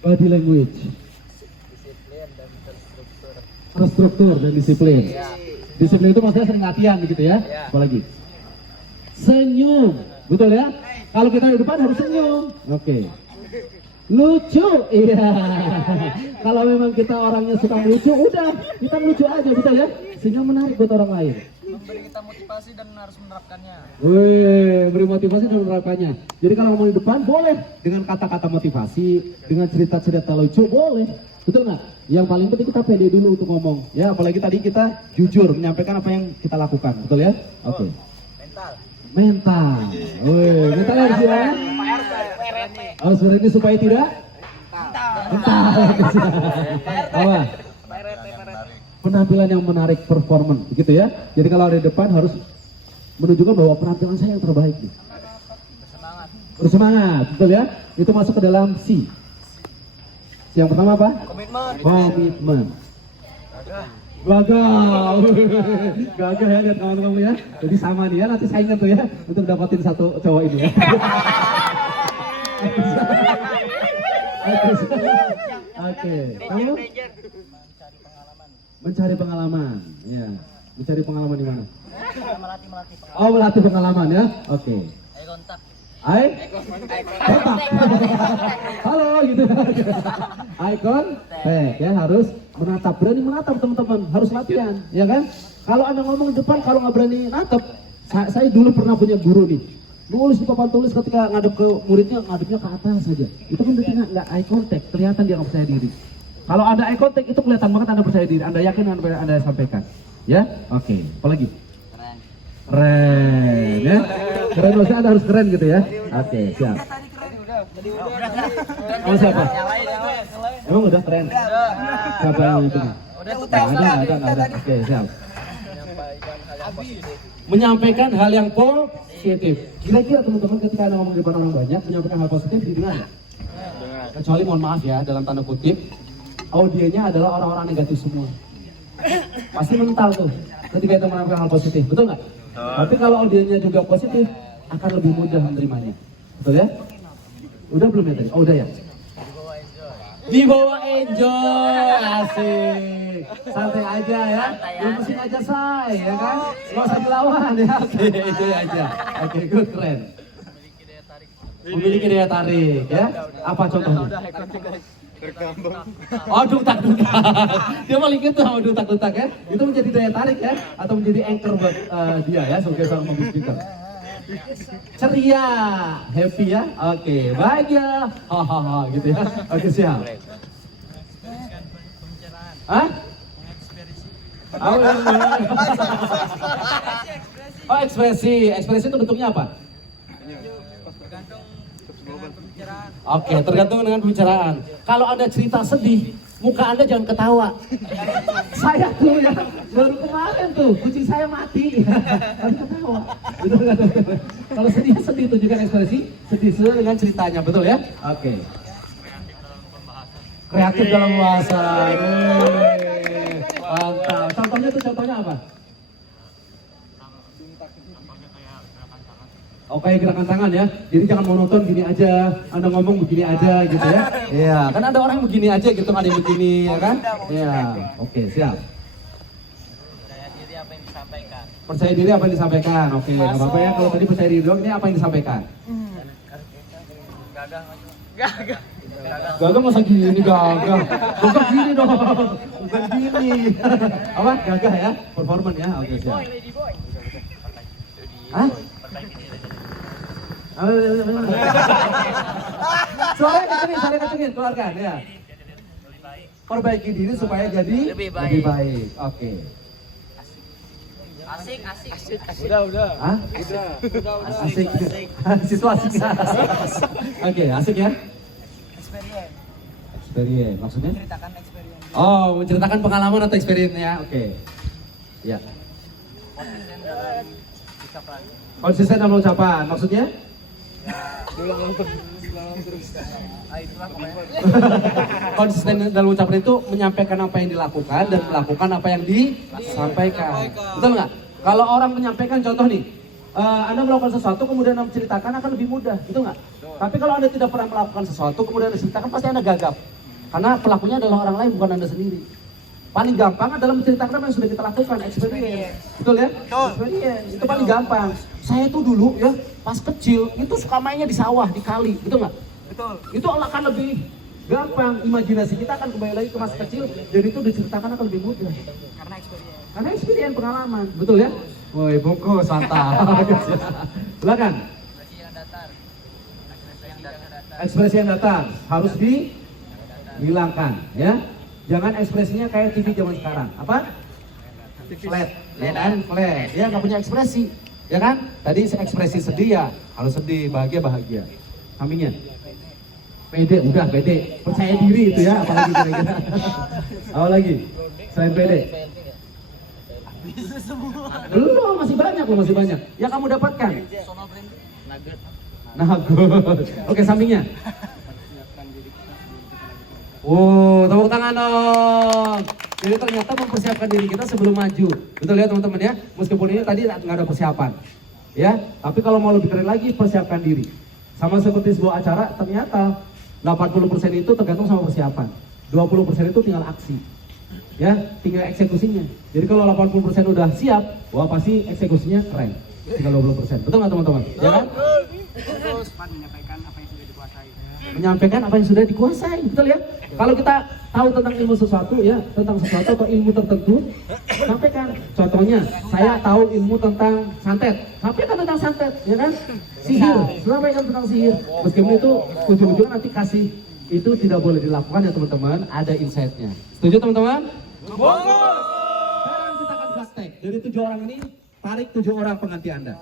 Body language. Disiplin dan terstruktur. Terstruktur dan disiplin. Iya. Disiplin itu maksudnya sering latihan gitu ya. Iya. Apalagi? Senyum. Betul ya? Kalau kita di depan harus senyum. Oke. Lucu. Iya. Kalau memang kita orangnya suka lucu, udah kita lucu aja, betul ya? Sehingga menarik buat orang lain. Memberi kita motivasi dan harus menerapkannya. Wih, beri motivasi dan menerapkannya. Jadi kalau ngomong di depan boleh dengan kata-kata motivasi, dengan cerita-cerita lucu boleh, betul nggak? Yang paling penting kita pede dulu untuk ngomong, ya. Apalagi tadi kita jujur menyampaikan apa yang kita lakukan, betul ya? Oke. Mental. Mental. Wih, mental harus ya. Harus berani supaya tidak. Mental. Apa? Penampilan yang menarik, performance, gitu ya. Jadi kalau ada di depan harus menunjukkan bahwa penampilan saya yang terbaik. Bersemangat. Bersemangat, betul ya? Itu masuk ke dalam C. Yang pertama apa? Komitmen. Komitmen. Gagah. Gagah ya lihat kawan-kawan ya. Jadi sama nih ya, nanti saingan tuh ya untuk dapatin satu cowok ini ya. Oke. Kamu? Mencari pengalaman, ya. Mencari pengalaman di mana? Melatih pengalaman. Oh, melatih pengalaman ya. Oke. Eye contact. Eye contact. Halo gitu. Eye contact ya, harus menatap, berani menatap teman-teman, harus latihan, ya kan? Kalau Anda ngomong di depan, kalau nggak berani natap, saya dulu pernah punya guru nih. Nulis di papan tulis ketika ngadep ke muridnya, ngadepnya ke atas saja. Itu kan berarti nggak eye contact, kelihatan dia nggak percaya diri. Kalau ada eye contact itu kelihatan banget Anda percaya diri, Anda yakin apa yang Anda sampaikan. Ya, oke. Apalagi? Keren. Keren, ya. Keren maksudnya Anda harus keren gitu ya. Oke, siap. Oh siapa? Yang lain. Emang udah keren? Siapa yang itu? Ada. Oke, siap. Menyampaikan hal yang positif. Kira-kira teman-teman ketika Anda ngomong di depan orang banyak, menyampaikan hal positif didengar nggak? Kecuali mohon maaf ya, dalam tanda kutip, audiennya adalah orang-orang negatif semua. Pasti mental tuh ketika itu menyampaikan hal positif, betul nggak? Tapi kalau audiennya juga positif, akan lebih mudah menerimanya. Betul ya? Udah belum ya tadi? Oh udah ya? Dibawa enjoy, asik. Santai aja ya. Lemesin aja say, ya kan? Nggak usah dilawan ya. Oke, itu aja. Oke, good, keren. Memiliki daya tarik ya. Apa contohnya? Oh, dutak-dutak. Dia paling gitu sama dutak-dutak ya. Itu menjadi daya tarik ya, atau menjadi anchor buat dia ya sebagai seorang public speaker. Ceria, happy ya. Oke, bahagia. Hahaha gitu ya. Oke, siap. Hah? Oh, ekspresi. Ekspresi itu bentuknya apa? Oke, tergantung dengan pembicaraan. Kalau Anda cerita sedih, muka Anda jangan ketawa. Saya tuh ya, baru kemarin tuh kucing saya mati. Tapi ketawa. Kalau sedih tunjukkan ekspresi, sedih sesuai dengan ceritanya, betul ya? Oke. Kreatif dalam bahasa. Mantap. Contohnya apa? Oke, gerakan tangan ya. Jadi jangan monoton gini aja. Anda ngomong begini aja gitu ya. Iya, kan ada orang yang begini aja gitu, ada yang begini ya kan? Iya. Oke, siap. Percaya diri apa yang disampaikan. Percaya diri apa yang disampaikan. Oke, nggak apa-apa ya kalau tadi percaya diri doang, ini apa yang disampaikan? Gagah. Gagah masa gini gagah. Bukan gini dong. Bukan gini. Apa? Gagah ya? Performan ya. Oke, siap. Hah? Suara kencengin, keluarkan ya. Perbaiki diri supaya jadi lebih baik. Oke. Asik. Udah. Hah? Asik. Situasi. Oke, asik ya. Experience. Maksudnya? Ceritakan experience. Oh, menceritakan pengalaman atau experience ya. Oke. Ya. Konsisten dalam ucapan. Maksudnya? Konsisten dalam ucapan itu menyampaikan apa yang dilakukan dan melakukan apa yang disampaikan. Betul nggak? Kalau orang menyampaikan contoh nih, Anda melakukan sesuatu kemudian Anda menceritakan akan lebih mudah, gitu nggak? Tapi kalau Anda tidak pernah melakukan sesuatu kemudian Anda ceritakan pasti Anda gagap. Karena pelakunya adalah orang lain bukan Anda sendiri. Paling gampang adalah menceritakan apa yang sudah kita lakukan, experience. Betul ya? Experience. Itu paling gampang. Saya itu dulu ya, pas kecil itu suka mainnya di sawah, di kali, gitu nggak? Betul. Itu akan lebih gampang. Imajinasi kita akan kembali lagi ke masa kecil dan itu diceritakan akan lebih mudah. Karena experience pengalaman, betul ya? Woi, bungkus mantap. Silakan. Ekspresi yang datar harus dihilangkan, ya. Jangan ekspresinya kayak TV zaman sekarang. Apa? Flat, ya kan? Flat. Dia nggak punya ekspresi, ya kan? Tadi ekspresi sedih ya, harus sedih, bahagia. Sampingnya. Pede, udah pede. Percaya diri itu ya, apalagi kira-kira. Apa lagi? Selain pede. Belum, masih banyak loh, masih banyak. Yang kamu dapatkan. Nugget. Oke, sampingnya. Tepuk tangan dong. Jadi ternyata mempersiapkan diri kita sebelum maju. Betul ya teman-teman ya? Meskipun ini tadi nggak ada persiapan. Ya, tapi kalau mau lebih keren lagi, persiapkan diri. Sama seperti sebuah acara, ternyata 80% itu tergantung sama persiapan. 20% itu tinggal aksi. Ya, tinggal eksekusinya. Jadi kalau 80% udah siap, wah pasti eksekusinya keren. Tinggal 20%. Betul nggak teman-teman? Ya kan? Menyampaikan apa yang sudah dikuasai, betul ya? Kalau kita tahu tentang ilmu sesuatu ya, tentang sesuatu atau ilmu tertentu, sampaikan. Contohnya, saya tahu ilmu tentang santet, sampaikan tentang santet, ya kan? Sihir, sampaikan tentang sihir. Meskipun itu ujung-ujungnya nanti kasih, itu tidak boleh dilakukan ya teman-teman, ada insight-nya. Setuju teman-teman? Sekarang kita akan praktek. Dari 7 orang ini, tarik 7 orang pengganti Anda.